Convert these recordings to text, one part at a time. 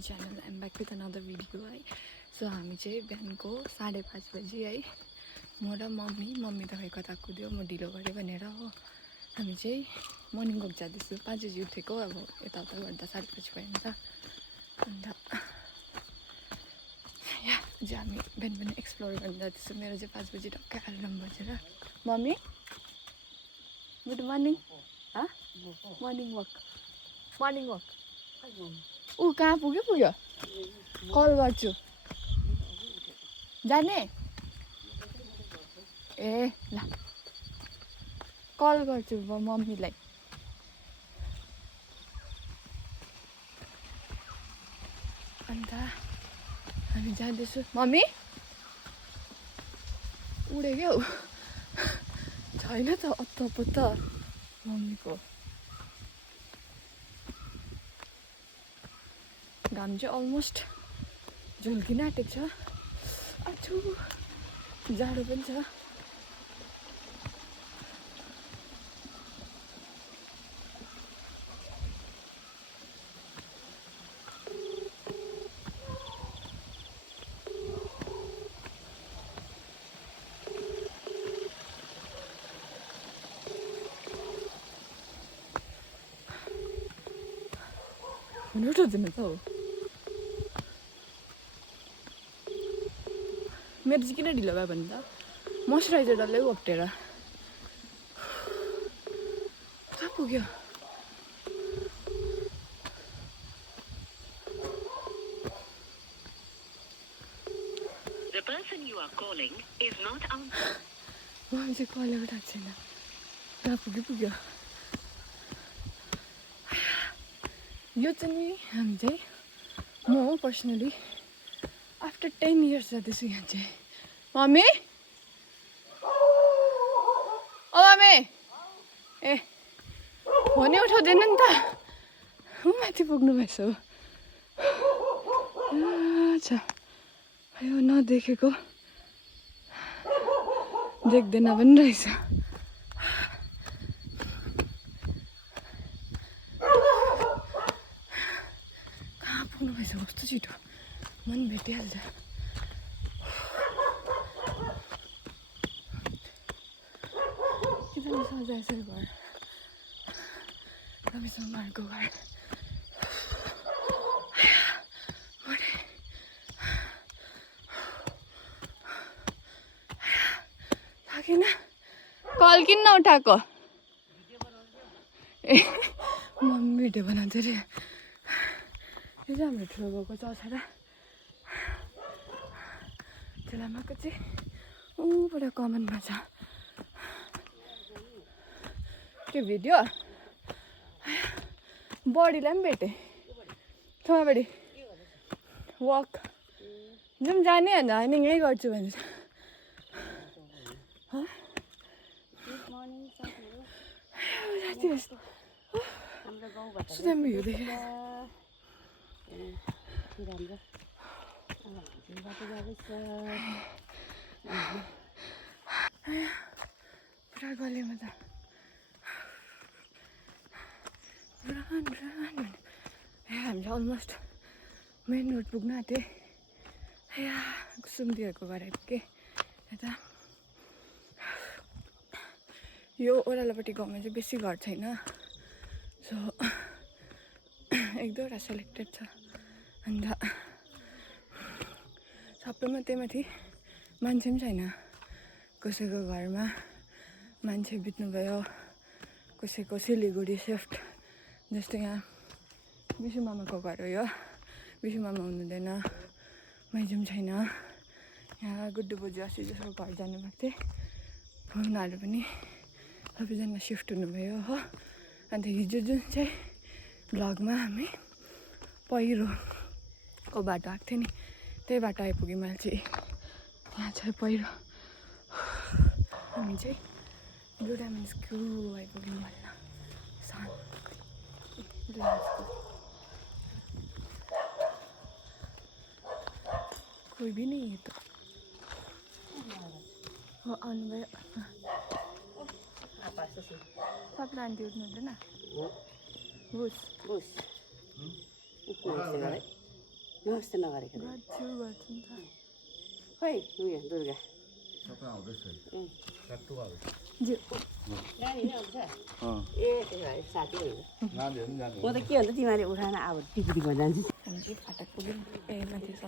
My channel am back with another video है। So हामी चाहिँ बिहानको 5:30 बजी है, म र मम्मी त खै कता कुद्यो, म ढिलो गरेँ भनेर हो। हामी चाहिँ मर्निङ वक जाँदैछु। 5 बजी उठेको, अब यताउता गर्दा 5:30 भयो नि त। अन्त आज हामी बिहान एक्सप्लोर गर्न जाँदैछु। मेरो चाहिँ 5 बजी टक्कै अलार्म बजेर। Mummy good morning. Morning walk ऊ कहाँ पुग्यो कल गर्छु जाने ए ल कल गर्छु म मम्मीलाई। अन्त हामी जाँदैछु। मम्मी उडे क्या छैन त अत्तपत्त मम्मीको। घाम चाहिँ अलमोस्ट झुल्किन आँटेको छ। आछु जाडो पनि छ। हुनु उठाउँदैन त हौ। मेरो चाहिँ किन ढिलो भयो भने त मोइस्चराइजर डल्लै घोप्टेर। कहाँ पुग्यो? The person you are calling is not on. Mummy चाहिँ कल उठाएको छैन। कहाँ पुग्यो? यो चाहिँ नि हामी चाहिँ म पर्सनली आफ्टर 10 इयर्स जाँदैछु यहाँ चाहिँ। मम्मी ओ मम्मी ए फोनै उठाउँदैन नि त। माथि पुग्नु भएछ हो। अच्छा यो नदेखेको देख्दैन पनि रहेछ। कहाँ पुग्नु भएछ कस्तो छिटो मन भेटिहाल्छ। किन सजाएछ यो घर? रमेशसँग घरको घर थाकेन। कल किन नउठाएको? ए मम्मी भिडियो बनाउँदै अरे। यो चाहिँ हाम्रो ठुलो बाउको चौछारा। ठुलामाको चाहिँ ऊबाट कमानमा छ। त्यो भिडियो बडीलाई पनि भेटेँ थोमाबडी वक जाउँ जाने अन्त होइन यहीँ गर्छु भनेर। सुदामी भ्यू देखेर पुरा गलेमा त हामी चाहिँ अलमोस्ट मेन रोड पुग्न आँट्यो। कुसुमदीहरूको घर आइपुगेँ। यता यो ओह्रालोपट्टि गाउँमा चाहिँ बेसी घर छैन। सो 1-2वटा सेलेक्टेड छ। अन्त सबैमा त्यही माथि मान्छे पनि छैन। कसैको घरमा मान्छे बित्नुभयो, कसैको सिलगढी सिफ्ट। जस्तो यहाँ विशु मामाको घर हो यो। विशु मामा हुनुहुँदैन, माइजू पनि छैन। यहाँ गुड्डु बोजू अस्ति जसको घर जानुभएको थिएँ उनीहरू पनि सबैजना सिफ्ट हुनुभयो हो। अन्त हिजो जुन चाहिँ भ्लगमा हामी पहिरोको बाटो आएको थियो नि त्यही बाटो आइपुग्यौँ। मैले चाहिँ यहाँ छ पहिरो। हामी चाहिँ ब्लु डायमन्ड स्कुल आइपुग्यौँ भन्न कोही भी नहीं है तो हो आउनुभयो। सबलाई आन्टी उठ्नु हुँदैन। बुस नमस्ते नगरेको गर्छु गर्छु नि त खै उयो दुर्गा ज्यू नानी नै आउँछ ए त्यही भएर साथी होइन म त के भन्छ तिमीहरूले उठाएर अब टिकटिकमा जान्छु हामी चाहिँ फाटक पुग्यौँ ए माथि छ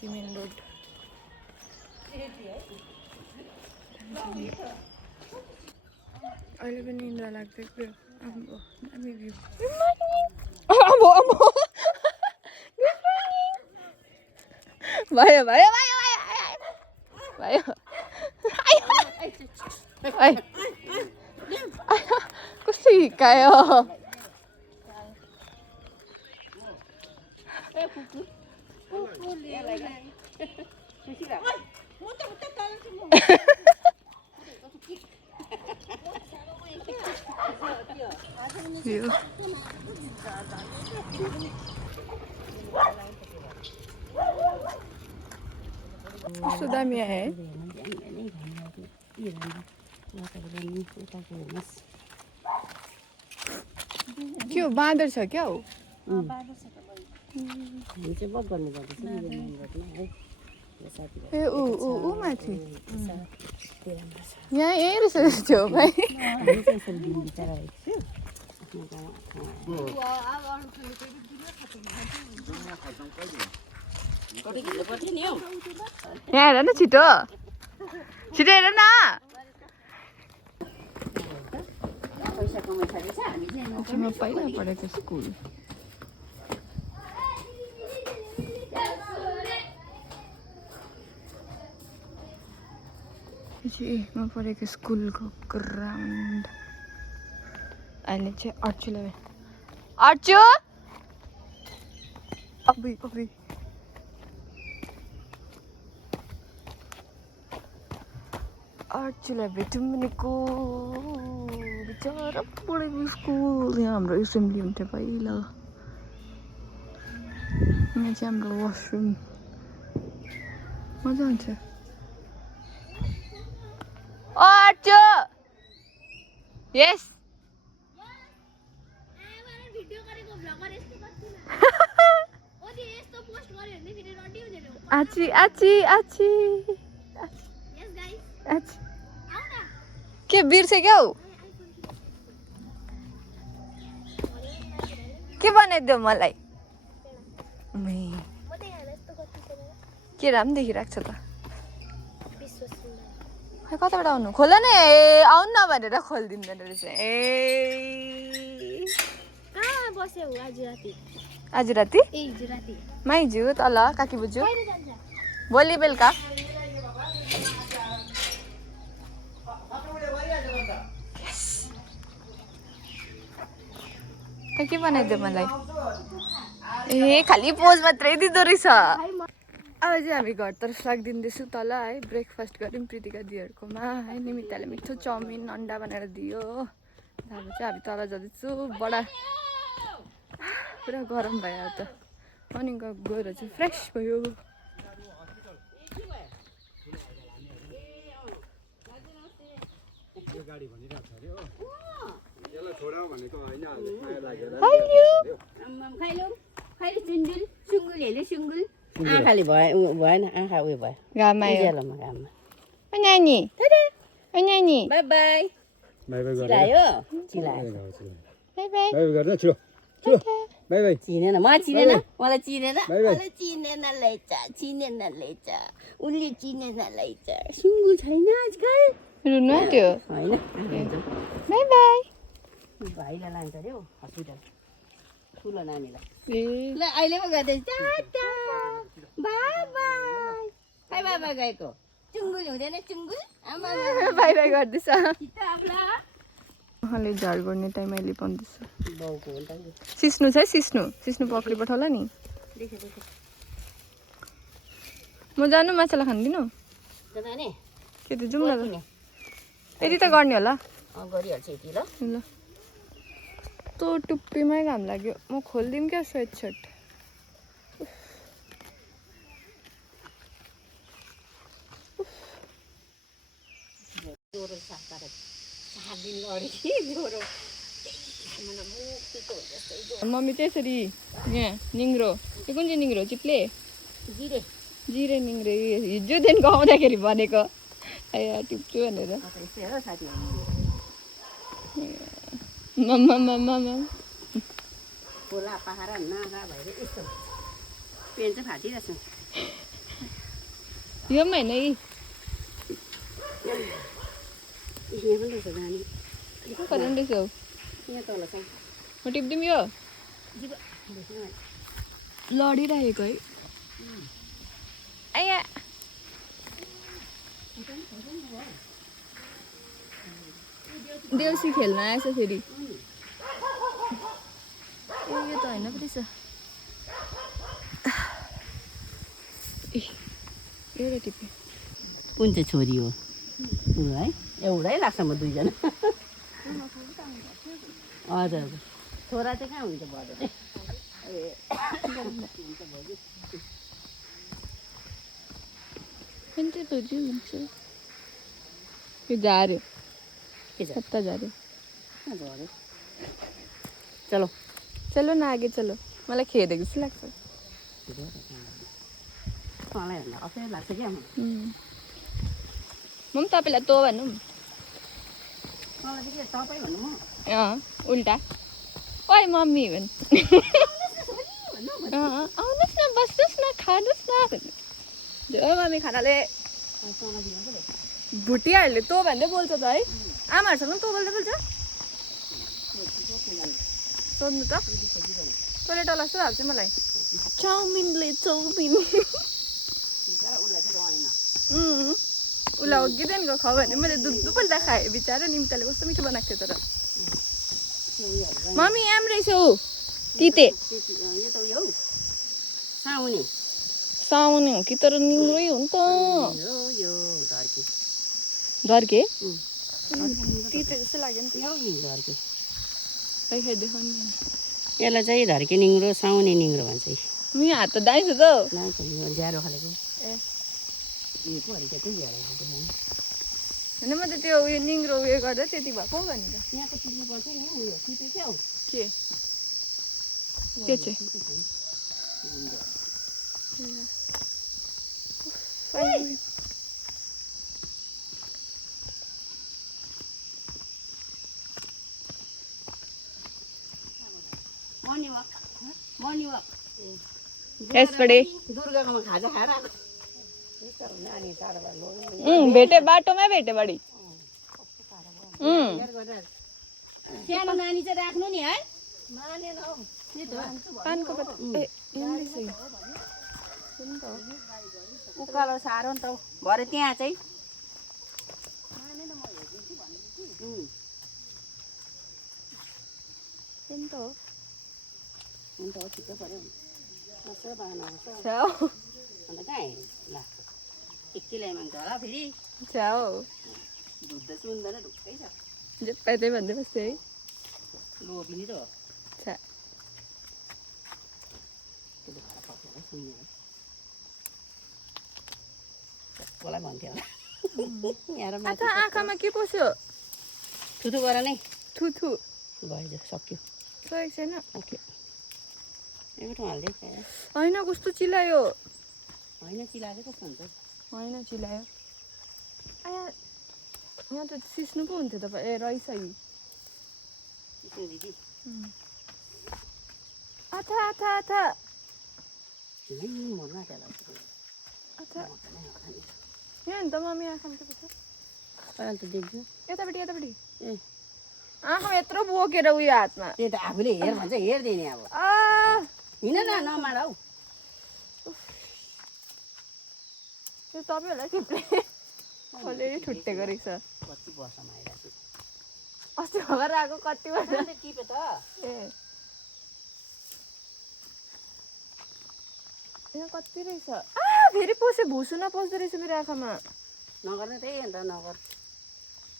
सिमेन्ट रोड अहिले पनि निन्द्रा लाग्दै गयो अब दामी भ्यू भयो भयो भयो भयो कस्तो हिर्कायो कस्तो दामी आयो है के हो बाँदर छ क्या हो ए ऊ माथि यहाँ यहीँ रहेछ छेउमा यहाँ हेर न छिटो छिटो हेर न म पहिला पढेको स्कुल म पढेको स्कुलको ग्राउन्ड अहिले चाहिँ अर्चुलाई अर्चु अबी अबी अर्चुलाई भेटौँ भनेको बिचरा पढेको स्कुल यहाँ हाम्रो एसेम्ब्ली हुन्थ्यो पहिला यहाँ चाहिँ हाम्रो वासरुम मजा आउँछ अर्चु यस आची आची आची के बिर्से क्या हो के बनाइदियो मलाई के राम देखिरहेको छ त खै कताबाट आउनु खोल न ए आउनु न भनेर खोलिदिँदैन रहेछ ए कहाँ बस्यो आज राति आज राति ए हिजो राति माइजू तल काकी बुजू भोलि बेलुका के बनाइदियो मलाई ए खालि पोज मात्रै दिँदो रहेछ अब चाहिँ हामी घरतर्फ लाग्दिँदैछु तल है ब्रेकफास्ट गऱ्यौँ प्रीतिका दिदीहरूकोमा है निमित्ताले मिठो चाउमिन अन्डा बनाएर दियो अब चाहिँ हामी तल जाँदैछु बडा पुरा गरम भयो अब त मर्निङ वक गएर चाहिँ फ्रेस भयो आँखाले भएन आँखा उयो भयो घाममा घाममा नानी नानी बाई बाई चिलायो चिलायो बाई बाई बाई बाई चिनेन म चिनेन मलाई चिनेन मलाई चिनेन लैजा चिनेन लैजा उसले चिनेन लैजा सुँगुल छैन आजकल रुनु आँट्यो होइन बाई बाई भाइलाई लान्छ अरे हौ हस्पिटल ठुलो नानीलाई ए ल अहिले पो गर्दैछ टाटा बाई बाई बाई बाई बाई गएको चुङ्गुल हुँदैन चुङ्गुल आमा बाई बाई गर्दैछ छिटो आप्ला उहाँले झार गर्ने टाइम अहिले पाउँदैछ बाउको हो नि त सिस्नु छ है सिस्नु सिस्नु पक्री पठाउला नि देखेँ देखेँ म जानु माछाला खान्दिनँ जाने के त जाउँ न त यति त गर्ने होला गरिहाल्छु यति ल ल तो टुप्पीमै घाम लाग्यो म खोलिदिउँ क्या स्वेट सर्ट ज्वरो 7 दिन लड्यो कि ज्वरो मम्मी चाहिँ यसरी यहाँ निङ्ग्रो यो कुन चाहिँ निङ्ग्रो चिप्ले जिरे जिरे निङ्ग्रो हिजोदेखिको आउँदाखेरि भनेको आया टिप्छु भनेर यस्तै हो साथीहरू मम्मा खोला पहाड नागा भएर यस्तो पेन चाहिँ फाटिरहेछ यो पनि होइन यहाँ पनि रहेछ जाने कति रहेछ हौ यहाँ तल छ म टिप्दिउँ यो लडिरहेको है आया देउसी खेल्न आएछ फेरि ए यो त होइन पो रहेछ एउटा टिप्यो कुन चाहिँ छोरी हो ऊ है एउटै लाग्छ म दुईजना हजुर हजुर छोरा चाहिँ कहाँ हुन्छ बढ्यो हुन्छ यो झार्यो के छ सत्ता झार्यो कहाँ झऱ्यो चलो चलो न आगे चलो मलाई खेदेको जस्तो लाग्छ मलाई भन्दा अप्ठ्यारो लाग्छ क्या म पनि तपाईँलाई तँ भनौँ मलाई चाहिँ के तपाईँ भन्नु म उल्टा ओइ मम्मी भन् आउनुहोस् न बस्नुहोस् न खानुहोस् न ओ मम्मी खानाले भुटियाहरूले तँ भन्दै बोल्छ त है आमाहरूसँग पनि तँ बोल्दै बोल्छ सोध्नु त तँले डल्ला जस्तो भएको चाहिँ मलाई चाउमिनले चाउमिन उसलाई अघिदेखिको खाऊ भने मैले दुपल्ट खाएँ बिचरा निम्ताले कस्तो मिठो बनाएको थियो तर मम्मी आम रहेछ हौ तिते यो त उयो हौ साउने साउने हो कि तर निङ्ग्रै हो नि त यो धर्के धर्के तिते जस्तो लाग्यो नि यो धर्के खाइ देखाउनु यसलाई चाहिँ धर्के निङ्ग्रो साउने निङ्ग्रो भन्छ म हात त दाइछु त ज्यारो खालेको ए यो पो हरिका चाहिँ ज्यारो खालेको होइन म त त्यो उयो निङ्ग्रो उयो गर्दा त्यति भएको भनेर यहाँको टिप्नु पर्छ नि उयो टिप्यो क्या हौ के चाहिँ मर्निङ वाक यसपट्टि दुर्गाकोमा खाजा खाएर आएको नानी टाढोबाट भेटे बाटोमै भेटे बडी सानो नानी चाहिँ राख्नु नि है पानको उकालो साह्रो नि त भरे त्यहाँ चाहिँ हुन्छ हो ठिकै पऱ्यो यसो बाहना अन्त कहाँ ल एकैलाई मान्छ होला फेरि दुध सुन्दैन ढुक्कै छ जे पाइ त्यही भन्दै बस्थ्यो है लोभी त हो कसलाई भन्थ्यो होला आँखामा के पस्यो थुथु गर नै थुथु भयो सक्यो सकेको छैन ओके एउटा ठाउँ हाल्दै होइन कस्तो चिलायो होइन चिलाएको कस्तो हुन्छ होइन चिलायो आया यहाँ त सिस्नु पो हुन्थ्यो तपाईँ ए रहेछ यी दिदी आथा आथा आथा मर्न आथा यहाँ नि त मम्मी आँखामा के पर्छ अहिले त देख्छु यतापट्टि यतापट्टि ए आँखामा यत्रो बोकेर उयो हातमा त्यही त आफूले हेर भन्छ हेर्दिने अब हिँड न नमाड हौ त्यो तपाईँहरूलाई टिप्ले अलरेडी ठुट्टेको रहेछ कति वर्षमा आइरहेको छु अस्ति खबर आएको कति वर्ष टिप्यो त ए यहाँ कति रहेछ फेरि पस्यो भुसु नपस्दो रहेछ मेरो आँखामा नगर्ने त्यही अन्त नगर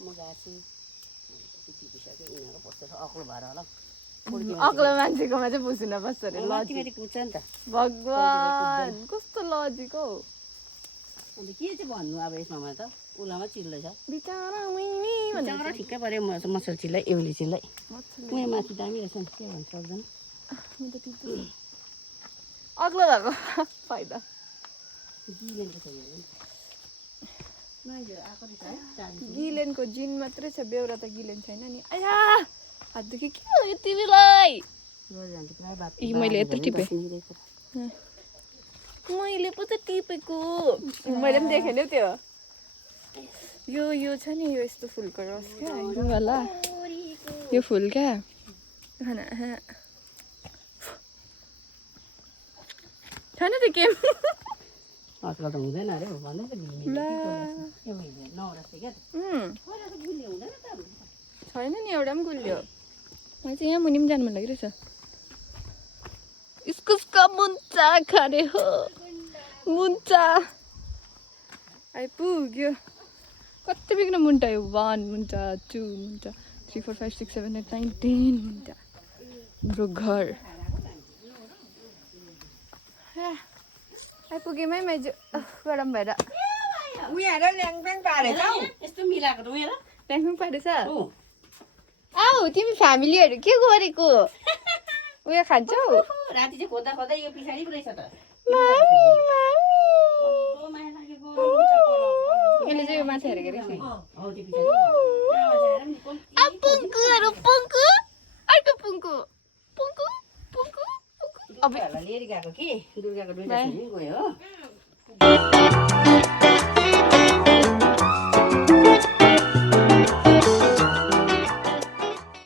म गएको छु टिपिसक्यो यिनीहरू पस्छ अक्लो भएर होला अग्लो मान्छेकोमा चाहिँ भुसु नपस्दो अरे माथि कुद्छ नि त भगवान् कस्तो लजिक हौ अन्त के चाहिँ भन्नु अब यसमा त उलामा चिल्दैछ बिचरा मैनी बिचरा ठिक्कै पऱ्यो मसल चिल्लाई एउली चिल्लाई उहाँ माथि दामी रहेछ नि के भन्छ सक्दैन अग्लो भएको फाइदा गिलेनको छ यो आएको रहेछ है गिलेनको जिन मात्रै छ बेउरा त गिलेन छैन नि आया हात दुखी के हो यो तिमीलाई मैले यत्रो टिपेँ मैले पो त टिपेको मैले पनि देखेँ नि त्यो यो छ नि यो यस्तो फुलको रस क्या होला यो फुल क्या खाना छैन त्यो के आजकल त हुँदैन अरे भन्दै छैन नि एउटा पनि गुलियो मलाई चाहिँ यहाँ मुनि पनि जानु मन लागिरहेछ इस्कुसको मुन्टा खाने हो मुन्टा आइपुग्यो कति बिग्न मुन्टा यो 1 मुन्टा 2 मुन्टा 3 4 5 6 7 8 9 10 मुन्टा हाम्रो घर आइपुग्यौँ है माइजू गरम भएर उनीहरू ल्याङप्याङ पारेछ हौ यस्तो मिलाएको त उयो ट्याङफ्याङ पारेछ आऊ तिमी फ्यामिलीहरू के गरेको उयो खान्छौ राति चाहिँ खोज्दा खोज्दा यो पछाडि पो रहेछ त यसले चाहिँ यो माछा हेरेको रहेछ हौ त्यो पछाडि पुङ्कुहरू पुङ्कु अर्को पुङ्कु पुङ्कु पुङ्कु अब लिएर गएको कि दुर्गाको दुईटा गयो हो